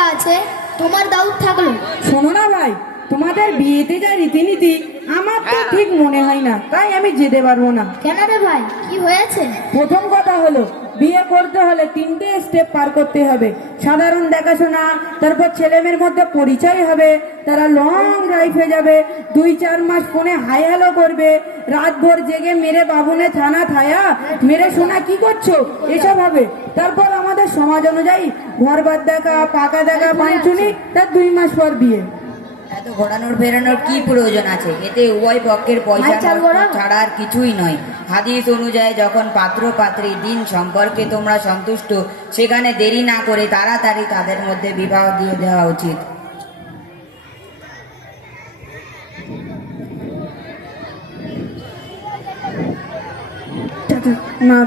লেখা আছে, তোমার দাউদ থাকলো। শোনো না ভাই, তোমাদের বিয়েতে যা রীতিনীতি আমার তো ঠিক মনে হয় না, তাই আমি যেতে পারবো না। কেন রে ভাই, কি হয়েছে? প্রথম কথা হলো, বিয়ে করতে হলে 3টে স্টেপ পার করতে হবে। সাধারণ দেখাশোনা, তারপর ছেলে মেয়ের মধ্যে পরিচয় হবে, তারা লং ড্রাইভে যাবে, 2-4 মাস ফোনে হাই হ্যালো করবে, রাত ভোর জেগে মেরে বাবুনে থানা থায়া মেরে শোনা কি করছো এসব হবে। তারপর আমাদের সমাজ অনুযায়ী ঘরবার দেখা, পাকা দেখা, পাঁচুনি, তার 2 মাস পর বিয়ে। এত ঘোরানোর ফেরানোর কি প্রয়োজন আছে? এতে উভয় পক্ষের পয়সা ছাড়া আর কিছুই নয়। হাদিস অনুযায়ী যখন পাত্র পাত্রী দিন সম্পর্কে তোমরা সন্তুষ্ট, সেখানে দেরি না করে তাড়াতাড়ি তাদের মধ্যে বিবাহ দিয়ে দেওয়া উচিত। না,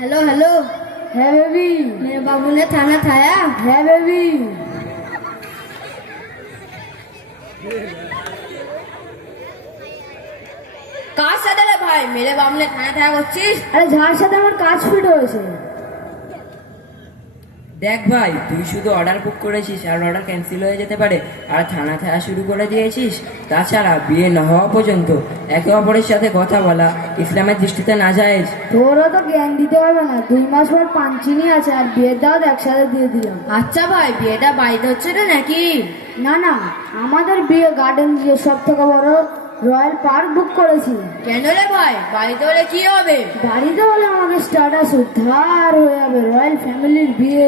हेलो हेलो। হ্যাঁ বেবি। मेरे बाबू ने थाना थाया। হ্যাঁ বেবি। কার সাথে রে ভাই? মেরে বাবু ने थाना थाया করছিস? আরে যার সাথে আমার কাজ ফিট হয়েছে। দেখ ভাই, তুই শুধু অর্ডার বুক করেছিস আর অর্ডার ক্যান্সেল হয়ে যেতে পারে, আর থানা থানা শুরু করে দিয়েছিস। তাছাড়া বিয়ে না হওয়া পর্যন্ত একে অপরের সাথে কথা বলা ইসলামের দৃষ্টিতে নাজায়েজ। তোরও তো জ্ঞান দিতে হবে না, 2 মাস পর পাঞ্চিনি আছে আর বিয়ের দাওয়াত একসাথে দিয়ে দিলাম। আচ্ছা ভাই, বিয়েটা বাড়িতে হচ্ছে না নাকি? না না, আমাদের বিয়ে গার্ডেন দিয়ে সব থেকে বড় রয়্যাল পার্ক বুক করেছি। কেন রে ভাই, বাড়িতে হলে কি হবে? বাড়িতে হলে আমাদের স্ট্যাটাস উদ্ধার হয়ে যাবে। রয়্যাল ফ্যামিলির বিয়ে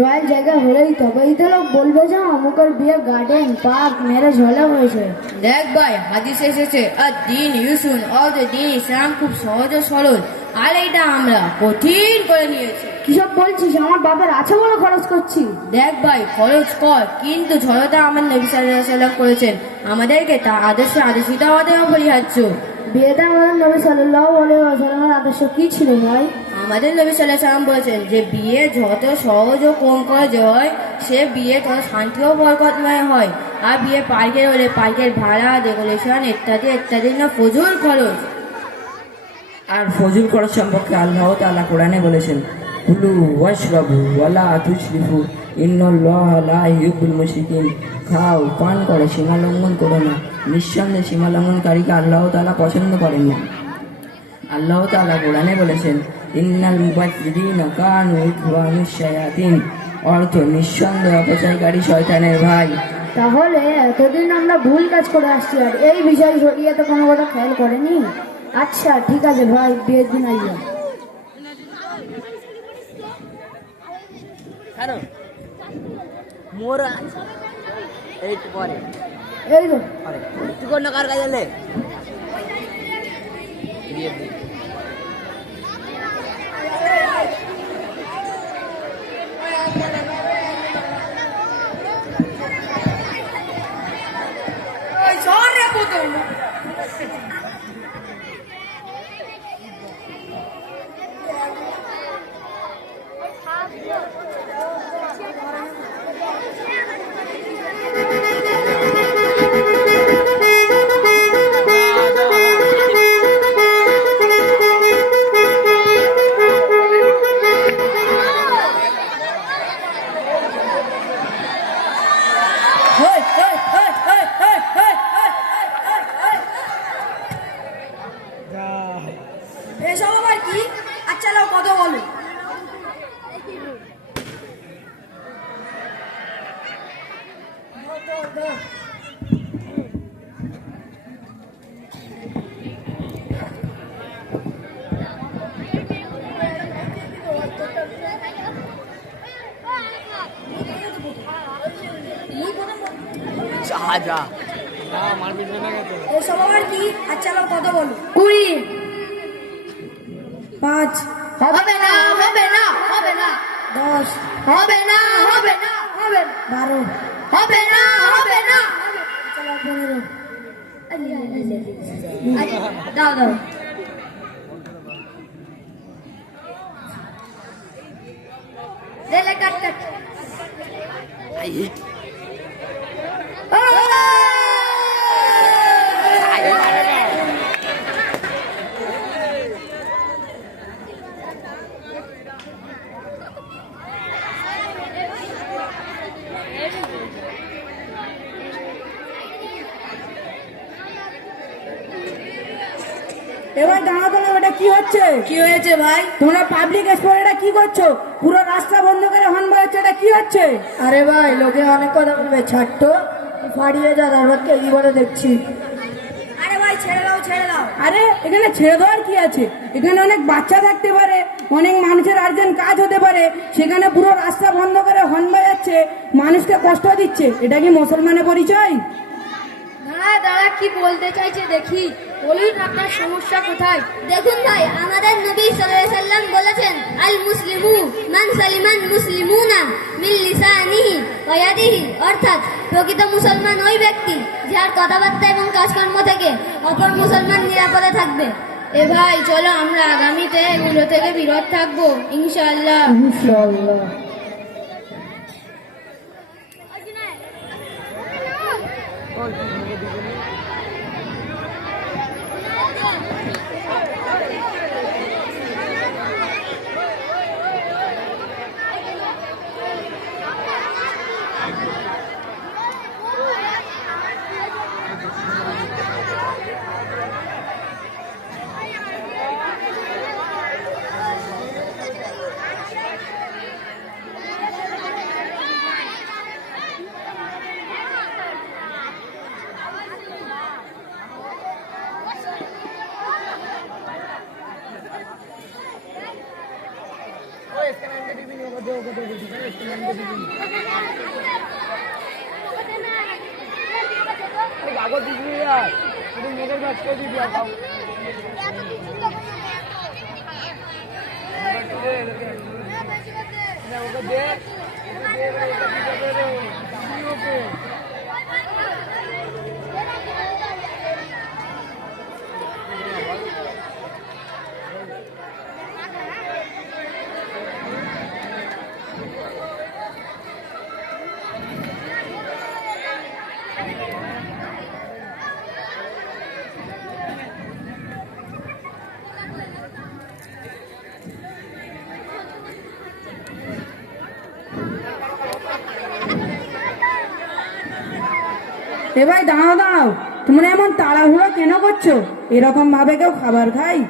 রয়্যাল জায়গা হলেই তবেই তো লোক বলবে যে অমুকের বিয়ে গার্ডেন পার্ক ম্যারেজ হলে হয়েছে। দেখ ভাই, হাদিস এসেছে, আর দিন ইউসুন অল দ্য দিন ইসলাম খুব সহজ ও সরল, আর এটা আমরা কঠিন করে নিয়েছি। কিসব বলছিস? আমার বাবার আছে বলে খরচ করছি। দেখ ভাই, খরচ কর, কিন্তু সরলতা আমার নবী সাল্লাল্লাহু আলাইহি ওয়াসাল্লাম করেছেন, আমাদেরকে তা আদর্শে আদর্শিত আমাদের অপরিহার্য। বিয়েতে আমাদের নবী সাল্লাল্লাহু আলাইহি ওয়াসাল্লামের আদর্শ কি ছিল ভাই? আমাদের নবী সাল্লাল্লাহু আলাইহি ওয়াসাল্লাম বলেছেন যে বিয়ে যত সহজ ও কম কাজ হয়, সে বিয়ে তত শান্তি ও বরকতময় হয়। আর বিয়ে পার্কের হলে পার্কের ভাড়া, ডেকোরেশন ইত্যাদি ইত্যাদি না ফজুল খরচ। আর ফজুল খরচ সম্পর্কে আল্লাহ তাআলা কোরআনে বলেছেন, কুলু ওয়াশরাবু ওয়ালা তুসরিফু ইন্নাল্লাহা লা ইউহিব্বুল মুশরিকিন। খাও, পান করো, সীমা লঙ্ঘন করো না, নিঃসন্দেহে সীমা লঙ্ঘনকারীকে আল্লাহ তাআলা পছন্দ করেন না। আল্লাহ তাআলা কোরআনে বলেছেন, ইন্নাল মুবাযযিরিনা কানু ইখওয়ানুশ শায়াতিন। অর্থ, নিঃসন্দেহে অপচয়কারী শয়তানের ভাই। তাহলে এতদিন আমরা ভুল কাজ করে আসছি আর এই বিষয় সরিয়ে তো কোনো কথা খেয়াল করেনি। আচ্ছা ঠিক আছে ভাই, বিয়ের দিন আইয়া। এই তো কার কাছে এলে? এসব আবার কি? আচ্ছা লাও কথা বলো। এসব আবার কি? আচ্ছা লাও কথা বলো। 20 5 হবে না, হবে না, হবে না। 10 হবে না হবে না হবে 12 হবে না হবে না 15 দাও দাও কাট কাট এবার দাঁড়াতো না, ওটা কি হচ্ছে? কি হয়েছে ভাই? তোমরা পাবলিক স্পট এটা কি করছো? পুরো রাস্তা বন্ধ করে হর্ন বাজাচ্ছে, এটা কি হচ্ছে? আরে ভাই লোকে অনেক কথা বলবে, ছাড়তো ফাড়িয়ে যা তারপর কি বলে দেখছি। আরে ভাই ছেড়ে দাও ছেড়ে দাও। আরে এখানে ছেড়ে দেওয়ার কি আছে? এখানে অনেক বাচ্চা থাকতে পারে, অনেক মানুষের আর্জেন্ট কাজ হতে পারে, সেখানে পুরো রাস্তা বন্ধ করে হর্ন বাজাচ্ছে, মানুষকে কষ্ট দিচ্ছে, এটা কি মুসলমানের পরিচয়? দাঁড়া দাঁড়া কি বলতে চাইছে দেখি, বলুন আপনার সমস্যা কোথায়? দেখুন ভাই, আমাদের নবী সাল্লাল্লাহু আলাইহি সাল্লাম বলেছেন, আল মুসলিমু মান সালিমান মুসলিমুনা মিন লিসানিহি ওয়া ইয়াদিহি, অর্থাৎ প্রকৃত মুসলমান ওই ব্যক্তি যার কথাবার্তা এবং কাজকর্ম থেকে অপর মুসলমান নিরাপদে থাকবে। এ ভাই চলো আমরা আগামীতে এগুলো থেকে বিরত থাকবো ইনশাআল্লাহ। ইনশাআল্লাহ। এ ভাই দাঁড়াও দাঁড়াও, তোমরা এমন তাড়াহুড়ো কেন করছো? এরকম ভাবে কেউ খাবার খায়?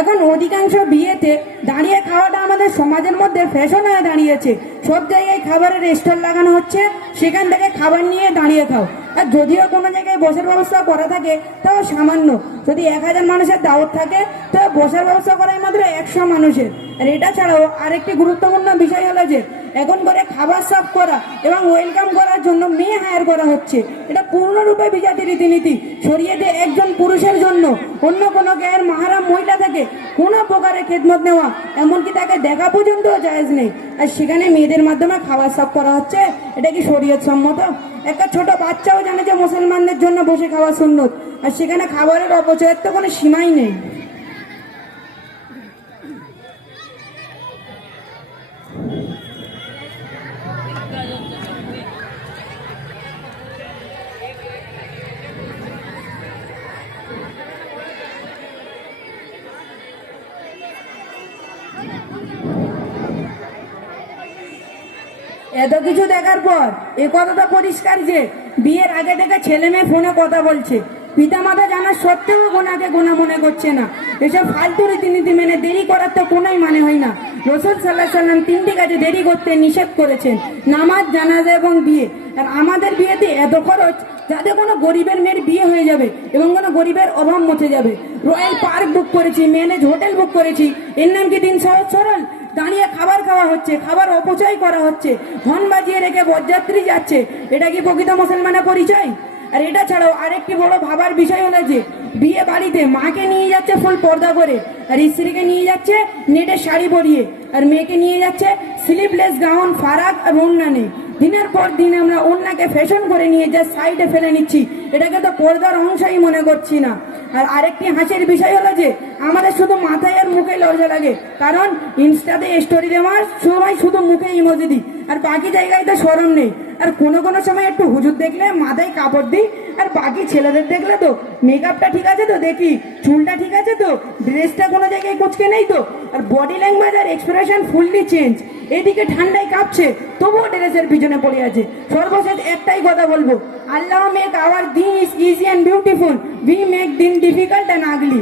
এখন অধিকাংশ বিয়েতে দাঁড়িয়ে খাওয়াটা আমাদের সমাজের মধ্যে ফ্যাশন হয়ে দাঁড়িয়েছে। সব জায়গায় খাবারের স্টল লাগানো হচ্ছে, সেখান থেকে খাবার নিয়ে দাঁড়িয়ে খাও। আর যদিও কোনো জায়গায় বসার ব্যবস্থা করা থাকে তাও সামান্য, যদি 1000 মানুষের দাওয়াত থাকে তবে বসার ব্যবস্থা করাই মাত্র 100 মানুষের। আর এটা ছাড়াও আরেকটি গুরুত্বপূর্ণ বিষয় হলো যে এখন করে খাবার সার্ভ করা এবং ওয়েলকাম করার জন্য মেয়ে হায়ার করা হচ্ছে। এটা পূর্ণরূপে বিজাতি রীতিনীতি। শরীয়তে একজন পুরুষের জন্য অন্য কোনো গায়ের মাহারাম মহিলা থেকে কোনো প্রকারের খেদমত নেওয়া, এমনকি তাকে দেখা পর্যন্ত জায়েজ নেই। আর সেখানে মেয়েদের মাধ্যমে খাবার সার্ভ করা হচ্ছে, এটা কি শরীয়ত সম্মত? একটা ছোট বাচ্চাও জানে যে মুসলমানদের জন্য বসে খাওয়া সুন্নত, আর সেখানে খাবারের অপচয়ের তো কোনো সীমাই নেই। এত কিছু দেখার পর এ কথাটা পরিষ্কার যে বিয়ের আগে থেকে ছেলে মেয়ে ফোনে কথা বলছে, পিতামাতা জানার সত্ত্বেও গোনাকে গোনা মনে করছে না। এসব ফালতু রীতিনীতি মেনে দেরি করার তো কোনোই মানে হয় না। রাসূল সাল্লাল্লাহু আলাইহি সাল্লাম 3টি কাজে দেরি করতে নিষেধ করেছেন, নামাজ, জানাজা এবং বিয়ে। আর আমাদের বিয়েতে এত খরচ যাতে কোনো গরিবের মেয়ের বিয়ে হয়ে যাবে এবং কোনো গরিবের অভাব মুছে যাবে। রয়্যাল পার্ক বুক করেছি, ম্যানেজ হোটেল বুক করেছি, এর নাম কি দিন সহজ সরল? দাঁড়িয়ে খাবার খাওয়া হচ্ছে, খাবার অপচয় করা হচ্ছে, হর্ন বাজিয়ে রেখে বরযাত্রী যাচ্ছে, এটা কি প্রকৃত মুসলমানের পরিচয়? আর এটা ছাড়াও আরেকটি বড় ভাবার বিষয় হলো যে বিয়ে বাড়িতে মাকে নিয়ে যাচ্ছে ফুল পর্দা করে, আর স্ত্রীকে নিয়ে যাচ্ছে নেটের শাড়ি পরিয়ে, আর মেয়েকে নিয়ে যাচ্ছে স্লিভলেস গাউন, ফারাক আর ওড়না নেই। দিনের পর দিন আমরা ওড়নাকে ফ্যাশন করে নিয়ে যা সাইডে ফেলে নিচ্ছি, এটাকে তো পর্দার অংশই মনে করছি না। আর আরেকটি হাসির বিষয় হলো যে আমাদের শুধু মাথায় আর মুখে লজ্জা লাগে, কারণ ইনস্টাতে স্টোরি দেওয়ার সময় শুধু মুখে ইমোজি দিই, আর বাকি জায়গায় তো শরম নেই। আর কোনো কোনো সময় একটু হুজুর দেখলে মাথায় কাপড় দিই, আর বাকি ছেলেদের দেখলে তো মেকআপটা ঠিক আছে তো দেখি, চুলটা ঠিক আছে তো, ড্রেসটা কোনো জায়গায় কুচকে নেই তো, আর বডি ল্যাঙ্গুয়েজ আর এক্সপ্রেশন ফুললি চেঞ্জ। এদিকে ঠান্ডায় কাঁপছে তবুও ড্রেসের পিছনে পড়ে আছে। সর্বশেষ একটাই কথা বলবো, আল্লাহ মেক আওয়ার দিন is easy and beautiful, we make দিন ডিফিকাল্ট অ্যান্ড আগলি।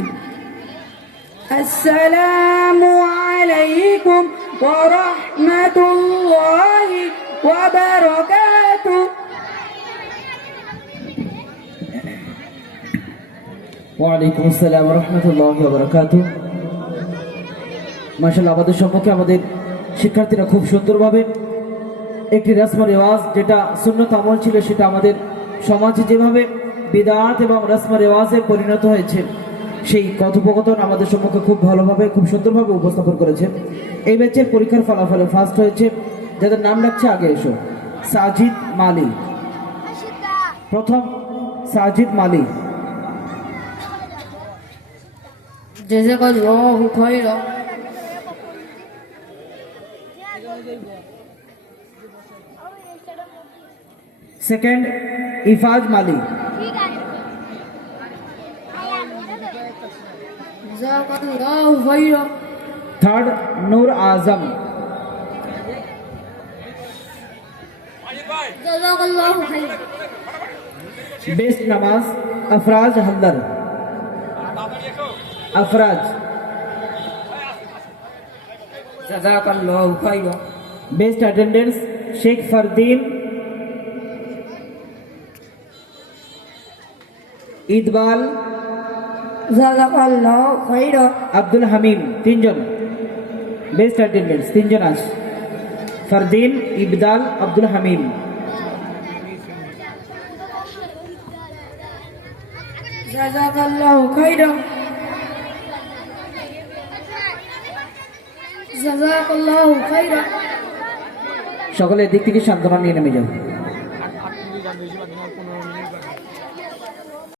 আসসালামু আলাইকুম ওয়া রাহমাতুল্লাহি ওয়া বারাকাতুহু। ওয়ালাইকুম আসসালাম রহমতুল্লাহি ওয়া বারাকাতুহু। মাশাআল্লাহ, আমাদের সম্পর্কে আমাদের শিক্ষার্থীরা খুব সুন্দরভাবে একটি রসম রেওয়াজ, যেটা সুন্নত আমল ছিল, সেটা আমাদের সমাজে যেভাবে বিদআত এবং রসম রেওয়াজে পরিণত হয়েছে, সেই কথোপকথন আমাদের সম্পর্কে খুব ভালোভাবে খুব সুন্দরভাবে উপস্থাপন করেছে। এই ব্যাচের পরীক্ষার ফলাফলে ফার্স্ট হয়েছে, যাদের নাম ডাকছে আগে এসো, সাজিদ মালি। প্রথম সাজিদ মালি। জাযাকাল্লাহু খাইরা। সেকেন্ড ইফাজ মালি। জাযাকাল্লাহু খাইরা। থার্ড নূর আজম। জাযাকাল্লাহু খাইরা। बेस्ट नमाज अफराज हल्दर। अफराज। জাযাকাল্লাহু খাইরা। Best attendance Sheikh Fardeen. इकबाल। জাযাকাল্লাহু খাইরা। अब्दुल हमीम। तीन जन बेस्ट अटेंडेंस, तीन जन आज, फरदीन, इबदाल, अब्दुल हमीम। জাযাকাল্লাহু খাইরা। জাযাকাল্লাহু খাইরা। সকলের দিক থেকে সান্ত্বনা নিয়ে নেমে যাও।